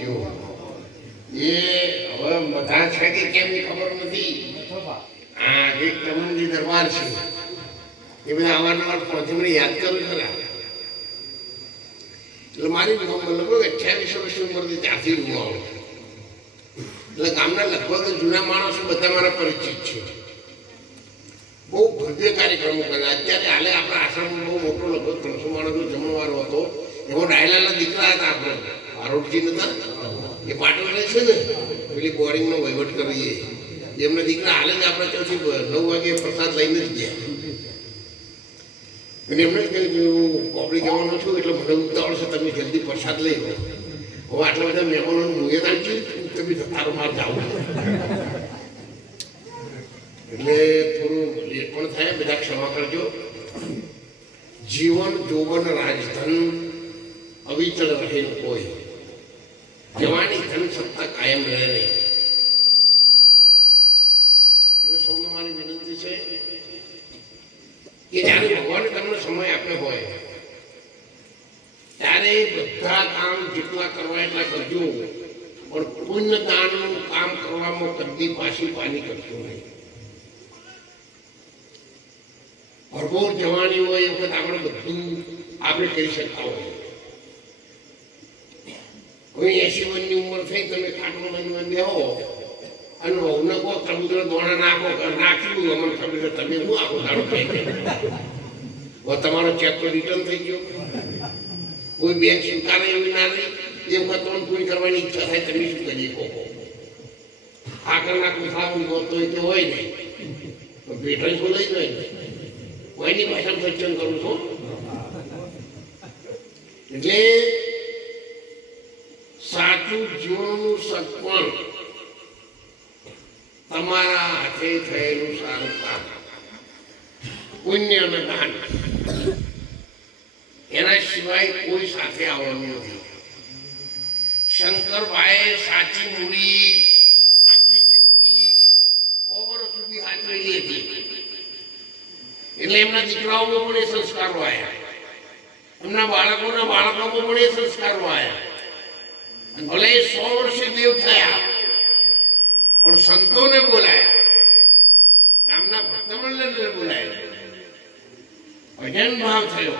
એ હવે બધા છે કે કેમ ખબર નથી. આ એક તમનજી દરબાર છે એ બધા અવારનવાર પહોંચી મને યાદ કરું ખરા. એટલે મારી લગભગ 28 વર્ષની ઉંમરથી ત્યાંથી હું આવું છું. એટલે ગામના લગભગ જૂના માણસો બધા મારા પરિચિત છે. બહુ ભવ્ય કાર્યક્રમો કર્યા. અત્યારે હાલે આપણા આશ્રમમાં બહુ મોટો લગભગ 300 માણસનો જમણવારો હતો. એમાં ડાયલાના દીકરા હતા આપણે આરોપજી નતા એ પાટણ રહે છે ને પેલી બોરિંગનો વહીવટ કરીએ એમના દીકરા હાલે જ આપણે ત્યાંથી 9 વાગે પ્રસાદ લઈને જ ગયા. અને એમને જ કહ્યું હું કોપડી જવાનો છું એટલે મને ઉતાવળ છે તમે જલ્દી પ્રસાદ લઈ લો. હવે આટલા બધા મહેમાનોનું મુહે રાખી તમે તારો માર જાવ એટલે થોડું એ પણ થાય. બધા ક્ષમા કરજો. જીવન જોવન રાજધન અવિચળ રહે કોઈ જવાની ધન સત્તા કાયમ રહે નહીં. એટલે સૌને મારી વિનંતી છે કે જયારે ભગવાને તમને સમય આપ્યો હોય ત્યારે બધા કામ જેટલા કરવા એટલા કરજો, પણ પુણ્ય દાનનું કામ કરવામાં કદી પાછી પાની કરશો નહીં. ભરપૂર જવાની હોય એ વખત આપણે બધું આપણે કરી શકતા હોય. હવે 80 વર્ષની ઉંમર થઈ તમે ખાટલો બનવા બેહો અને વહુને કહો સમુદ્ર દોણા નાખો નાખ્યું અમને ખબર છે તમે શું આખો દાડો થઈ ગયો તમારો ચેક તો રિટર્ન થઈ ગયો. કોઈ બેંક સ્વીકારે એવી ના રહી એ વખત તમને પૂરી કરવાની ઈચ્છા થાય તમે શું કરી કહો આગળ નાખું થાવું તો એ હોય નહીં બેઠા છો લઈ જાય કોઈની ભાષા સચન કરું છું. એટલે સાચું જીવનનું સત્પણ તમારા હાથે થયેલું સારું કામ પુણ્ય અને દાન એના સિવાય કોઈ સાથે આવવાનું નથી. શંકરભાઈ સાચી મૂડી આખી જિંદગી 100 વર્ષ સુધી હાચવેલી હતી. એટલે એમના દીકરાઓમાં પણ એ સંસ્કારો આવ્યા, એમના બાળકોના બાળકોમાં પણ એ સંસ્કારો આવ્યા. ભલે 100 વર્ષે દેવ થયા પણ સંતોને બોલાયા, ગામના ભક્ત મંડળને બોલાયા, ભજન ભાવ થયો.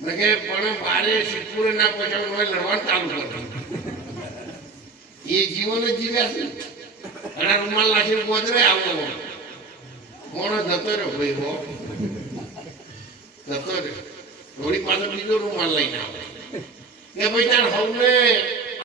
પણ બારે સિદ્ધપુરે ના પહોંચાડવું હોય લડવાનું ચાલુ કર્યું. એ જીવન જ જીવ્યા છે. ઘણા રૂમાલ નાખીને ગોદરે આવો મોણો જતો રહ્યો ભાઈ હો જતો રહ્યો. થોડી પાછળ બીજો રૂમાલ લઈને આવે કે ભાઈ તાર હવને